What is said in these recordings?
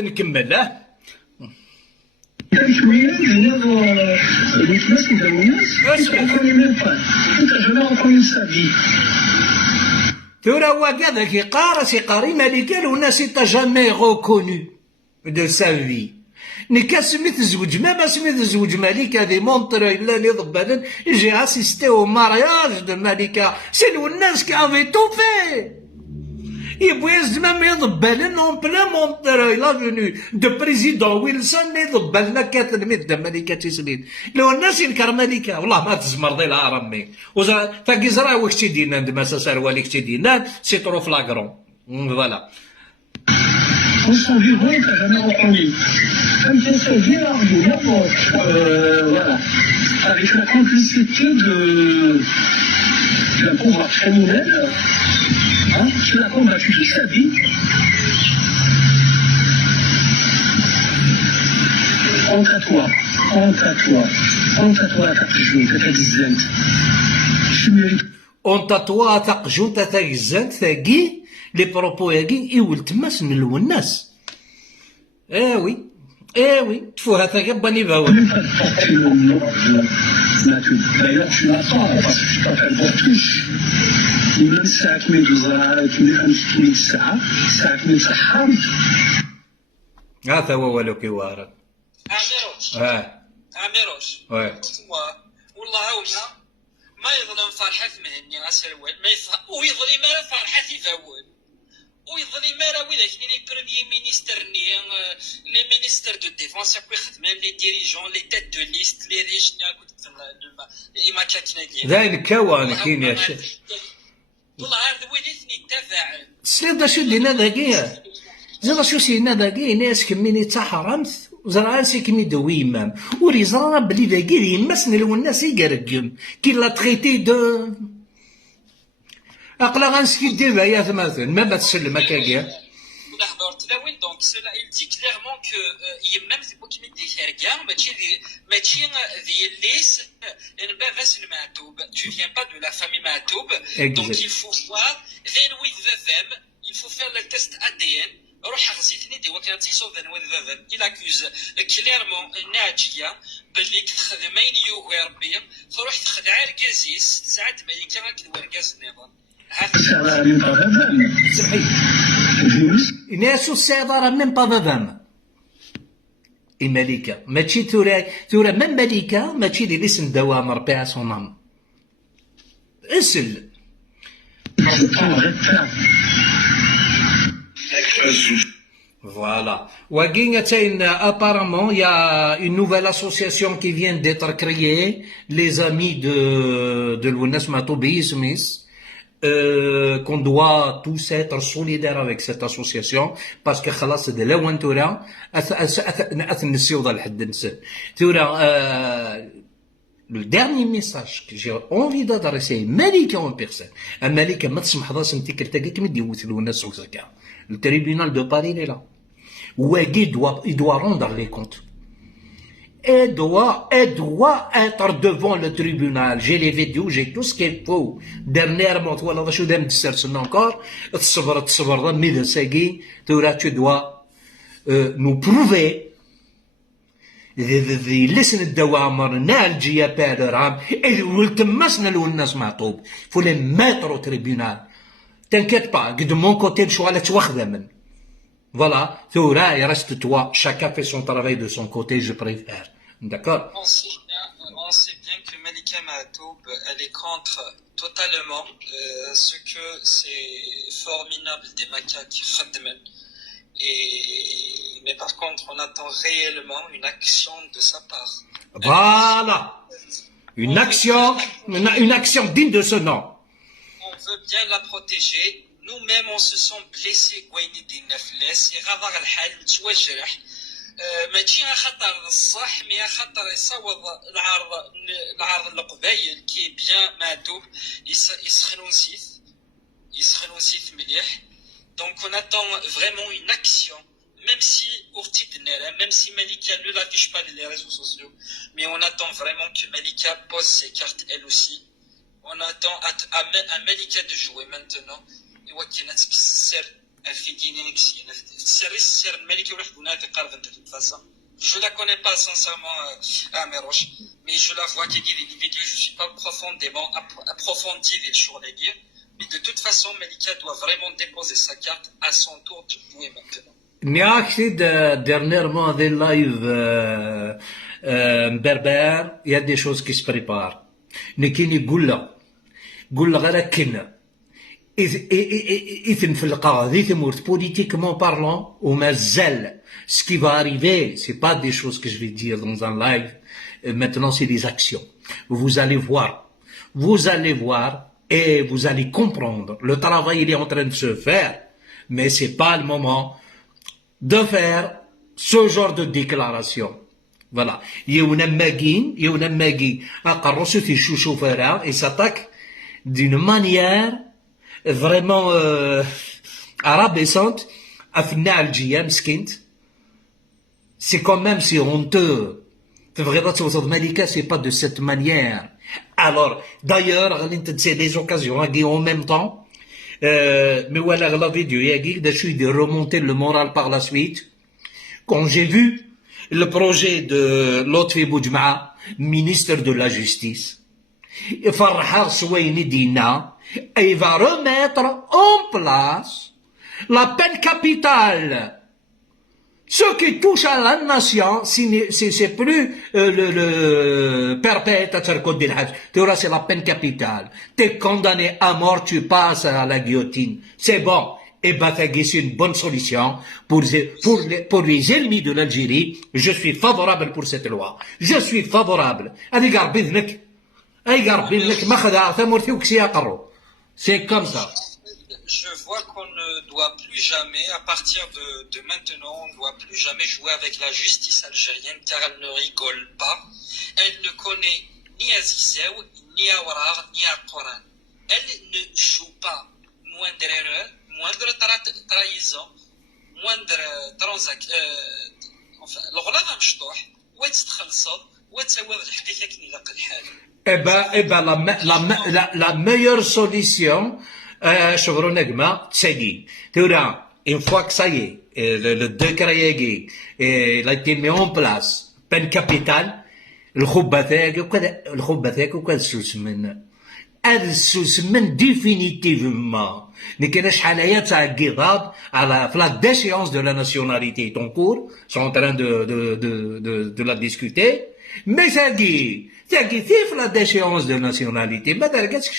نكمل. شويه هنا les places des Amounias, tu ne reconnais même pas. Tu n'as jamais reconnu sa vie. ثورة هو كذا كي قاري ملكة والناس تا جامي غوكوني دو سا في. نكا سميت الزوج ما سميت الزوج ملكة دي مونطري لاني ضبالا يجي اسيستيو مارياج دو ملكة سي الناس كي افي تو في. يبغي يزمم يضبالن اون بلا مونطري لا فينو دو بريزيدون ويلسون يضبالنا كاتلميد دا ملكة تسليد. لو الناس ينكر ملكة والله ما تزمر ضي لها رمي وزا تاكي زرا وكتي دينا عندما ساروالي كتي دينا سي ترو فلاغرون فوالا. Son vivant, tu n'as jamais reconnu. Comme ça se vit l'argument, voilà, avec la complicité de la pauvre criminelle, hein, qui l'a combattu toute sa vie. Honte à toi, honte à toi, honte à toi, تقجون تتجزنت. honte à toi تقجون تتجزنت ثاقي لي بروبو ياكي ايول تماس نلو الناس. وي تفوها ثاقي باني باول. D'ailleurs, tu l'attends parce que tu t'appelles Bortouche. من ساعة من جزرات من أمس من ساعة من سحام. هذا هو ولو كي وارد. عميروش. والله هاونا ما يظلم فرحة مهني غاسروال ويظلم على فرحة فاول ويظلم على وذاك لي بريمير مينيستر لي مينيستر دو ديفونس كي خدمين لي ديريجون لي تيت دو ليست لي ريش ما كاتنا ذاين كوان كاين يا شيخ. والله هذا وليتني تفاعل. سيدا شو دينا ذاكيا زرا شو سينا ذاكيا ناس كميني تحرمت زرا سي كمي دوي امام وري زرا بلي ذاكي يمسن لو الناس يقرقم كي لا تريتي دو اقلا غنسكي دير يا مثلا ما تسلم هكاكيا. ولا حضرت لا وين دونك سلا il dit clairement que يمام ثبوك من دي خارجه ماشي ذي الليس ان بافاس المعتوب tu viens pas de la famille معتوب donc il faut voir then with them il faut faire le test ADN. روح غزيتني دي وكانت تحسب ذا نوذ ذا il accuse clairement ناجيه باللي كتخدمين يوغي ربي تروح تخدع ركازيس ساعات ملكه راك وركاز النظام. ناسو السيطرة من بابا الملكة ماشي ثورة من ملكة ماشي دي لسن دوامر بها صنم اسل. Voilà. Apparemment, il y a une nouvelle association qui vient d'être créée, les amis de l'UNES Matoubi Smith, qu'on doit tous être solidaires avec cette association, parce que خلاص de là où on tourne, le dernier message que j'ai envie d'adresser à Malika en personne, à Malika, ما تسمح ذا سنتي كرتاكي كم يديوث الناس وزكا. Le tribunal de Paris est là. Ouagui il doit rendre les comptes. Elle doit être devant le tribunal. J'ai les vidéos, j'ai tout ce qu'il faut. Dernièrement, voilà, je suis d'un certain encore. Tu dois nous prouver. لسن الدوامر نالجيا بادرام والتمسنا لو الناس معطوب فولي ماترو تريبيونال. T'inquiète pas, de mon côté, je suis allé te voir demain. Voilà, Théora, il reste toi. Chacun fait son travail de son côté, je préfère. D'accord? On sait bien que Malika Mahatoub, elle est contre totalement ce que c'est formidable des macaques Khadmen. Mais par contre, on attend réellement une action de sa part. Voilà! Une action digne de ce nom. On veut bien la protéger. Nous-mêmes, on se sent blessés. ماشي خطر الصح مي خطر يصوب العرض القبايل كي بيان ماتوب يسخنون سيث مليح. Donc on attend vraiment une action, même si même si Malika ne l'affiche pas dans les réseaux sociaux, mais on attend vraiment que Malika pose ses cartes elle aussi. On attend à Malika de jouer maintenant. Je la connais pas sincèrement, Améroche, mais je la vois qui dit des vidéos, je suis pas profondément approfondi sur les guerres. Mais de toute façon, Malika doit vraiment déposer sa carte à son tour de jouer maintenant. Niakti dernièrement des lives berbères, il y a des choses qui se préparent. Nikini قول غير كنا إذن في القاضي ثمورت politiquement parlant ومازال ce qui va arriver c'est pas des choses que je vais dire dans un live maintenant c'est des actions vous allez voir et vous allez comprendre le travail il est en train de se faire mais c'est pas le moment de faire ce genre de déclaration voilà يونا ماكين أقرصوا في الشوشوفرة et s'attaque d'une manière vraiment rabaissante à finir الجية مسكينت c'est quand même c'est honteux Malika c'est pas de cette manière alors d'ailleurs c'est des occasions en même temps mais voilà la vidéo je suis de remonter le moral par la suite quand j'ai vu le projet de Lotfi Boudjma ministre de la justice Farhar Souaini Dina et il va remettre en place la peine capitale. Ce qui touche à la nation, c'est plus le perpète, c'est la peine capitale. T'es condamné à mort, tu passes à la guillotine. C'est bon. Et ben, c'est une bonne solution pour les ennemis de l'Algérie. Je suis favorable pour cette loi. Je suis favorable. C'est comme ça. Je vois qu'on ne doit plus jamais, à partir de maintenant, on ne doit plus jamais jouer avec la justice algérienne car elle ne rigole pas. Elle ne connaît ni Azizou, ni Awrar, ni Al-Quran. Elle ne joue pas moindre erreur, moindre trahison, moindre enfin, الغلط مشطوح وتتخلصوا وتسوى الحقيقة كني لاقى الحال. La meilleure solution, Chevron Negma, c'est dit, une fois que ça y est, le décret il a été mis en place, peine capitale, le khoubathek, وكذا السوسمن définitivement نكناش حاليا تاع القضاب على la déchéance de la nationalité est en cours sont en train de la discuter mais تاقي في la déchéance de nationalité ما داركازك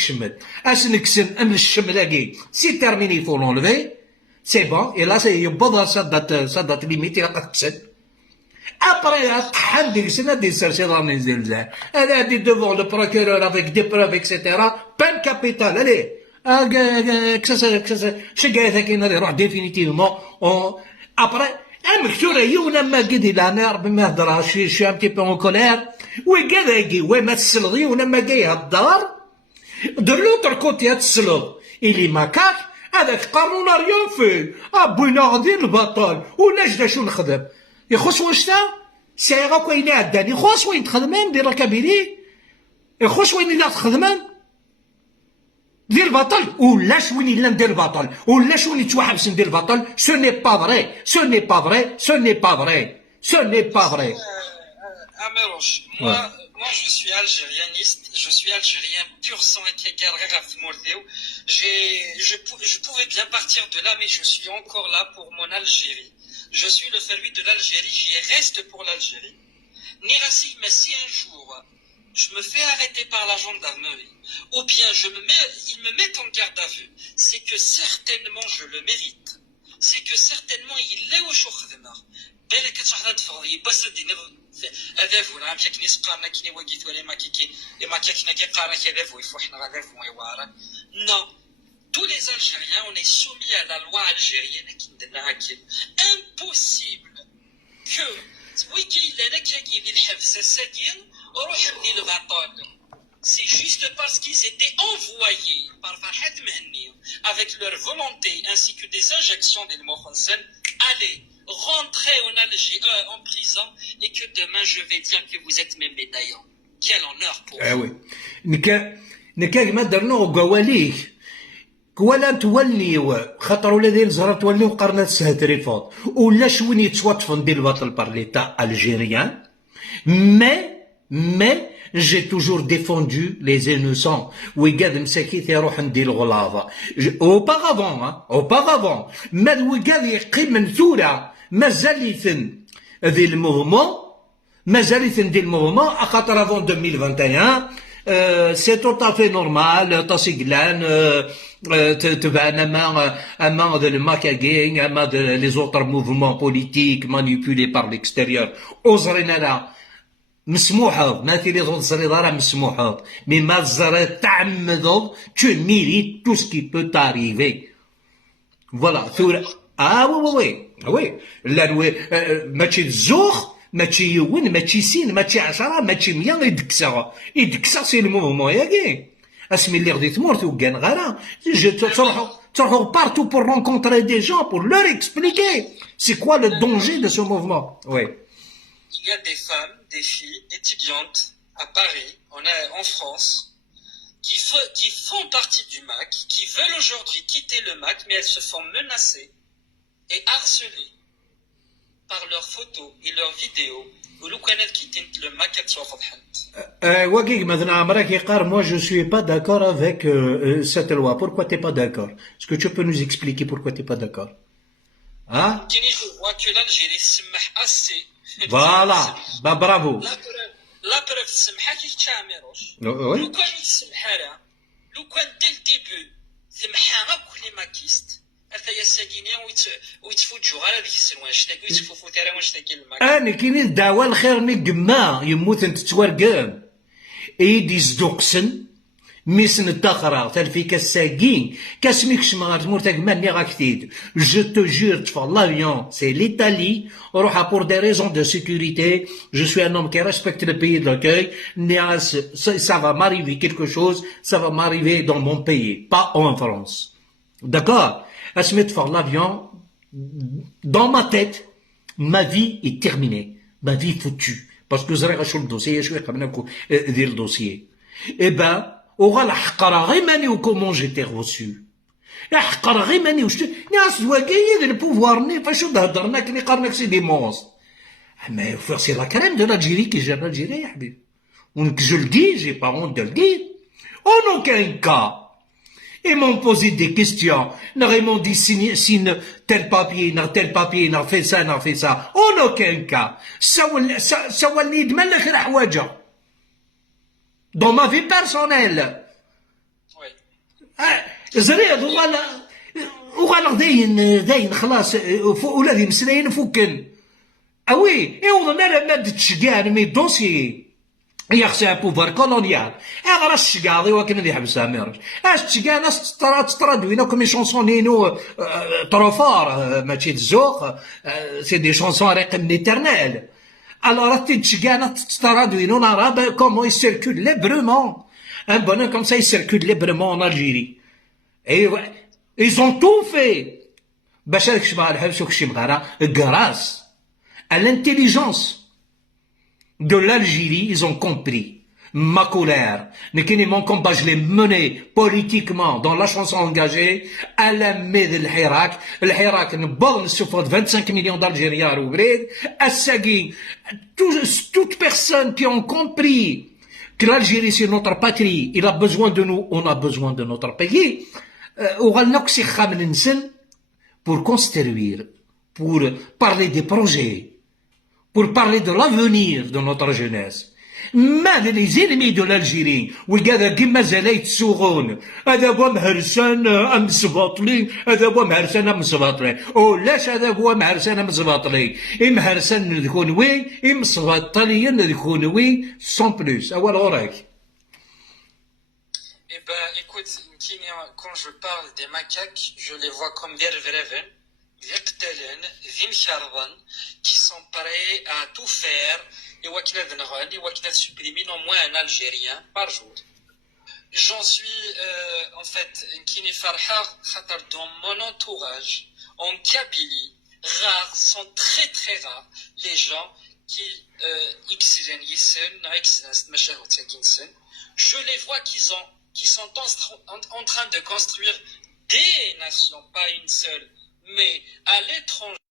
شمت اسنكسن ام الشملاقي سي terminé il faut l'enlever c'est bon et là c'est يبضها صدت ليميتي قد Après, طحن ديك السنة دي سيرشي راني زلزال. هذا دي devant le procureur avec des preuves etc. Peine capitale, allez. شقايتها كي نادي روح définitivement. Après, مكتورة يونا ما قدي لانا ربي ما هضرهاش شي un petit peu en colère. وكذاكي وما تسلغ يونا ما جاي الدار. De l'autre côté تسلغ. اللي ما كاش هذاك قانون ريون فيه. بوينا غادي البطل ولا جدا شو نخدم. يخص واش تا سايغا كاين عداني يخص وين تخدمين دير كابيري يخص وين لا تخدمين دير البطل ولاش وين الا ندير البطل ولاش وين توحبس ندير البطل سو ني با فري سو ني با فري سو ني با فري سو ني با فري Améroche, moi je suis algérianiste, je suis algérien pur sang et je pouvais bien partir de là mais je suis encore là pour mon Algérie. Je suis le celui de l'Algérie, j'y reste pour l'Algérie. Nirassi, mais si un jour je me fais arrêter par la gendarmerie, ou bien ils me mettent en garde à vue, c'est que certainement je le mérite. C'est que certainement il est au chokhdemar. بالك تشحال تفضي بس دينا هذافو نعم كاكني سقارنا كيني واقيت ولا ما كيكي ما كاكنا كي قارا كذافو يفوحنا غادافو يوارا non. Tous les Algériens, on est soumis à la loi algérienne qui est impossible que c'est juste parce qu'ils étaient envoyés par Farhat Mehni avec leur volonté ainsi que des injections d'Elmo Hansen aller rentrer en prison et que demain je vais dire que vous êtes mes médaillons. Quel honneur pour vous. oui. نكاك ما درنا قواليك ولا توليو خاطر ولا ديال الزهره توليو قرنا تسهد ريفوت ولا شوين يتواتفون ديال الباطل بار ليتا الجيريان mais j'ai toujours défendu les innocents ويقاد مساكيت يروح ندير الغلاظه auparavant ما ويقاد يقيم من ثوره مازال يثن ذي الموفمون ديال الموفمون خاطر افون 2021 سي تو تافي نورمال تاسيغلان تبان اما de الماكاكين اما les autres mouvements politiques manipulés par l'extérieur اوزرينا لا مسموحه ما تيري تزري راه مسموحه مي ما تزري تعمدوا tu mérites tout ce qui peut t'arriver فوالا ثوره وي لا ماشي الزوخ ماشي يون ماشي سين ماشي 10 ماشي 100 يدكسا سي الموفمون ياكي اسمي اللي غادي تمور وكان غالا تروحوا بارتو pour rencontrer des gens pour leur expliquer c'est quoi le danger de ce mouvement. Oui. Il y a des femmes, des filles étudiantes à Paris, en France, qui font partie du MAC, qui veulent aujourd'hui quitter le MAC, mais elles se font menacer et harceler par leurs photos et leurs vidéos. Moi je suis pas d'accord avec cette loi. Pourquoi t'es pas d'accord? Est-ce que tu peux nous expliquer pourquoi t'es pas d'accord? Hein? Je vois que l'Algérie سمح assez. Voilà, bah bravo. La preuve سمحها كي تشامروش. لو كان يسمحها لها لو كان dès le début سمحها غير كل ماكيست هذايا ساكينين ويتفوجوا غير هذيك السنوات شتاكي ويتفوفوا ترى واش تاكي الماك. انا كاين الدعوه الخير مي قما يموت انت تتورقم ايدي زدوقسن ميسن الدخرة تلفيك الساقين كاسميكش مغار تمور تاكما ني غاكتيد جو تو جور تفا لافيون سي ليتالي روحها بور دي ريزون دو سيكوريتي جو سوي ان homme qui respecte le pays d'accueil ça va m'arriver quelque chose ça va m'arriver dans mon pays pas en France d'accord. Asmet faire l'avion, dans ma tête, ma vie est terminée. Ma vie est foutue. Parce que vous avez reçu le dossier, je vais quand même dire le dossier. Eh ben, aura la haqara ou comment j'étais reçu. La haqara ou je n'as pas gagné le pouvoir, n'est pas chaud d'adorner, n'est pas c'est des monstres. Mais c'est la crème de l'Algérie qui gère l'Algérie, habib. Donc je le dis, j'ai pas honte de le dire. En aucun cas. Ils m'ont posé des questions. Ils m'ont dit signe tel papier, n'a fait ça, n'a fait ça. En aucun cas. Ça va l'aider mal la hawaja. Dans ma vie personnelle. Oui. زريد وغالا داين خلاص ولادي مسنين فوكن. Ah oui, et on en a la mode de tchigane, mais dossier. Il c'est un pouvoir colonial. Alors, الشقاضي وكنا اللي يحبسها ميرج. الشقا ناس ترادوينا كوم شونسون نينو تروفار ماشي الزوق سي دي شونسون رقم éternel. Alors, الشقا ترادوينا نرى comment il circule librement. Un bonhomme comme ça il circule librement en Algérie. Et ils ont tout fait. باش هذاك الشباب الحبس وكشي مغارة grâce à l'intelligence de l'Algérie, ils ont compris ma colère. Mon combat, je l'ai mené politiquement dans la chanson engagée à la mai de l'Irak. L'Irak, une bonne souffre de 25 millions d'Algériens au Brésil. À Sagui, toute personne qui ont compris que l'Algérie c'est notre patrie, il a besoin de nous, on a besoin de notre pays. Pour construire, pour parler des projets, pour parler de l'avenir de notre jeunesse. ماذا les ennemis de l'Algérie وكذا كيما زال يتسوغون هذا هو مهرسان ام سباطلي هذا هو مهرسان ام سباطلي ولاش هذا هو مهرسان ام سباطلي مهرسان نكون وي سباطليا نكون وي سون بلوس اول وراك. Eh ben écoute, quand je parle des macaques, je les vois comme des rêves. Qui sont prêts à tout faire et supprimer au moins un Algérien par jour. J'en suis en fait dans mon entourage en Kabylie, rares sont très très rares les gens qui je les vois qui sont en train de construire des nations, pas une seule, mais à l'étranger.